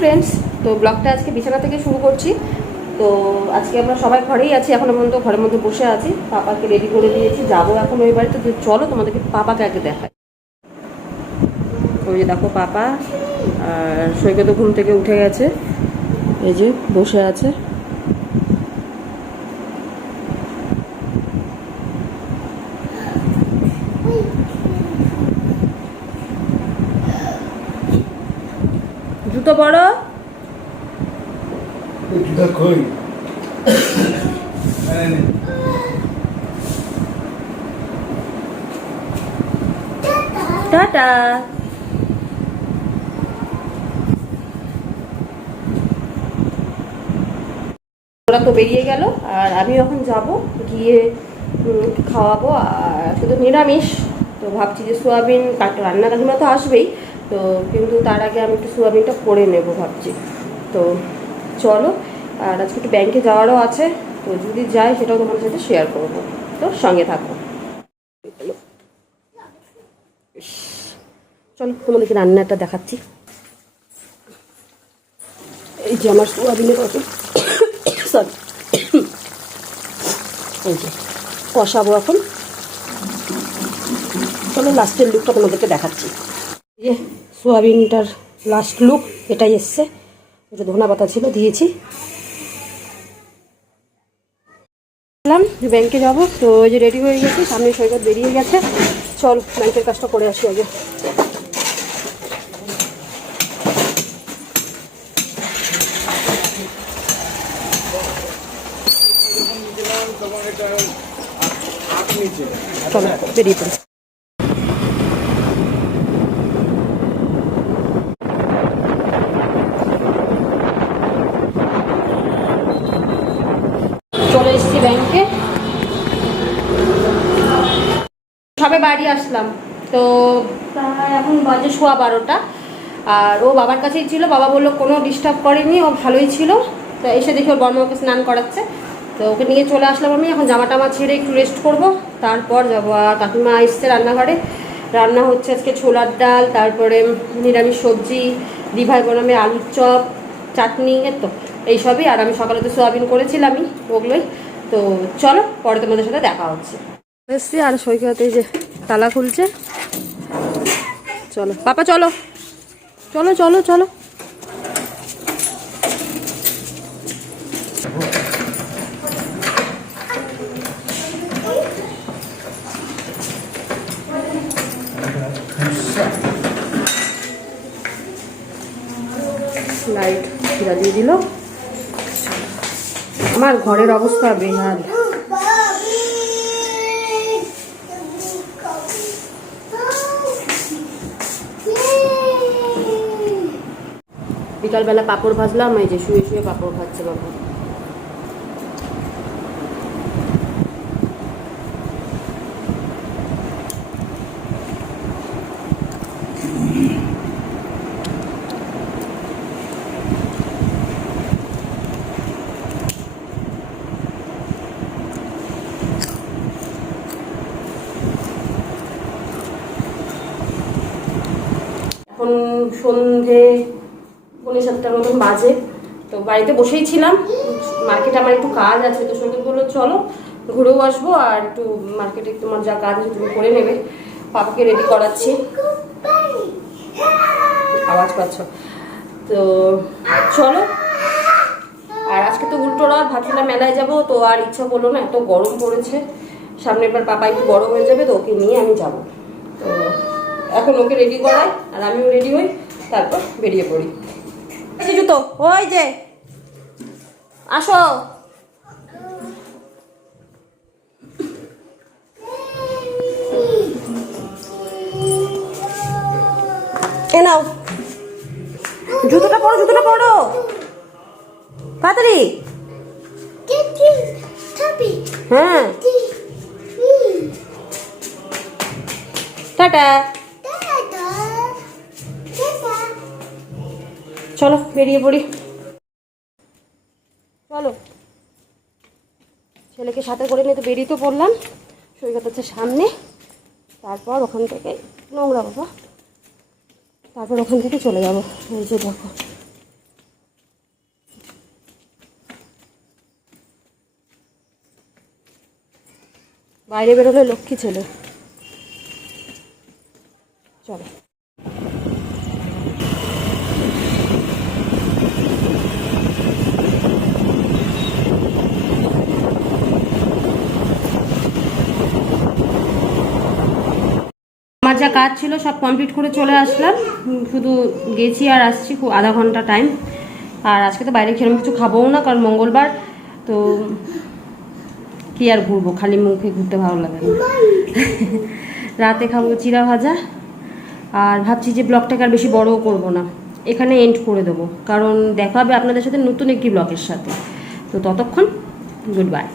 Friends, তো ব্লগটা আজকে বিছানা থেকে শুরু করছি। তো আজকে আমরা সবাই ঘরেই আছি, এখনো পর্যন্ত ঘরের মধ্যে বসে আছি। পাপাকে রেডি করে দিয়েছি, যাবো এখন ওই বাড়িতে। তো চলো তোমাদেরকে পাপাকে আগে দেখাই। ওই যে দেখো পাপা, আর সৈকত ঘুম থেকে উঠে গেছে, এই যে বসে আছে। জুতো বড় টাটা। ওরা তো বেরিয়ে গেল, আর আমি এখন যাব গিয়ে খাওয়াবো। আর শুধু নিরামিষ, তো ভাবছি যে সোয়াবিন রান্না কাকিমা তো আসবেই, তো কিন্তু তার আগে আমি একটু সোয়াবিনটা করে নেব ভাবছি। তো চলো, আর আজকে একটু ব্যাংকে যাওয়ারও আছে, তো যদি যাই সেটাও তোমাদের সাথে শেয়ার করবো, তো সঙ্গে থাকো। চলো তোমাদেরকে রান্নাটা দেখাচ্ছি। এই যে আমার সোয়াবিনের সরি এই যে কষাবো এখন। চলো লাস্টের লুকটা তোমাদেরকে দেখাচ্ছি। এই যে সোয়াবিনটার লাস্ট লুক এটাই এসছে। যে ধনা পাতা ছিল দিয়েছি। ব্যাংকে যাবো, তো ওই যে রেডি হয়ে গেছি, সামনে সৈকত বেরিয়ে গেছে। চল ব্যাংকের কাজটা করে আসি আগে। চলো বেরিয়ে পড়ি। চলে এসেছি ব্যাংকে, সবে বাড়ি আসলাম। তো প্রায় এখন বাজে 12:15, আর ও বাবার কাছেই ছিল। বাবা বললো কোনো ডিস্টার্ব করেনি, ও ভালোই ছিল। তো এসে দেখি ওর বর্মা ওকে স্নান করাচ্ছে, তো ওকে নিয়ে চলে আসলাম আমি। এখন জামা টামা ছেড়ে একটু রেস্ট করব, তারপর যাবো। আর কাকিমা এসছে রান্নাঘরে, রান্না হচ্ছে আজকে ছোলার ডাল, তারপরে নিরামিষ সবজি, দিভাই বনামে আলুর চপ, চাটনি, তো এইসবই। আর আমি সকালে তো সোয়াবিন করেছিলামই, ওগুলোই। তো চলো পরে তোমাদের সাথে দেখা হচ্ছে। এসছি, আর সৈকতে যে তালা খুলছে। চলো পাপা, চলো চলো চলো চলো। লাইট জ্বালিয়ে দিল। আমার ঘরের অবস্থা বেহাল। বিকালবেলা পাঁপড় ভাজলাম, এই যে শুয়ে শুয়ে পাঁপড় ভাজছে বাবা। এখন সন্ধে 7:30 মতন বাজে। তো বাড়িতে বসেই ছিলাম, মার্কেটে আমার একটু কাজ আছে। তো সৈকত বললো চলো ঘুরেও আসবো, আর একটু মার্কেটে তোমার যা কাজ আছে তুমি করে নেবে। পাপাকে রেডি করাচ্ছি, আওয়াজ পাচ্ছ তো। চলো, আর আজকে তো উল্টো রথ, ভাবছিলাম মেলায় যাবো, তো আর ইচ্ছা করলো না, এত গরম পড়েছে। সামনের বার পাপা একটু বড় হয়ে যাবে, তো ওকে নিয়ে আমি যাব। তো এখন ওকে রেডি করাই, আর আমিও রেডি হই, তারপর বেরিয়ে পড়ি। জুতো ওই যে, আসো। এ নাও জুতোটা পরো, জুতোটা পরো তাড়াতাড়ি। হ্যাঁ টাটা। চলো বেরিয়ে পড়ি। চলো ছেলেকে সাথে করে নিয়ে তো বেরিয়ে তো পড়লাম। সৈকত হচ্ছে সামনে, তারপর ওখান থেকে নোংরা বাবা, তারপর ওখান থেকে চলে যাবো। এই যে দেখো বাইরে বেরোলে লক্ষ্মী ছেলে। চলো। আমার যা কাজ ছিল সব কমপ্লিট করে চলে আসলাম, শুধু গেছি আর আসছি, খুব আধা ঘন্টা টাইম। আর আজকে তো বাইরে সেরকম কিছু খাবোও না, কারণ মঙ্গলবার তো কি আর ঘুরবো, খালি মুখে ঘুরতে ভালো লাগে না। রাতে খাবো চিড়া ভাজা। আর ভাবছি যে ব্লগটাকে আর বেশি বড়ও করবো না, এখানে এন্ড করে দেবো, কারণ দেখা হবে আপনাদের সাথে নতুন একটি ব্লগের সাথে। তো ততক্ষণ গুড বাই।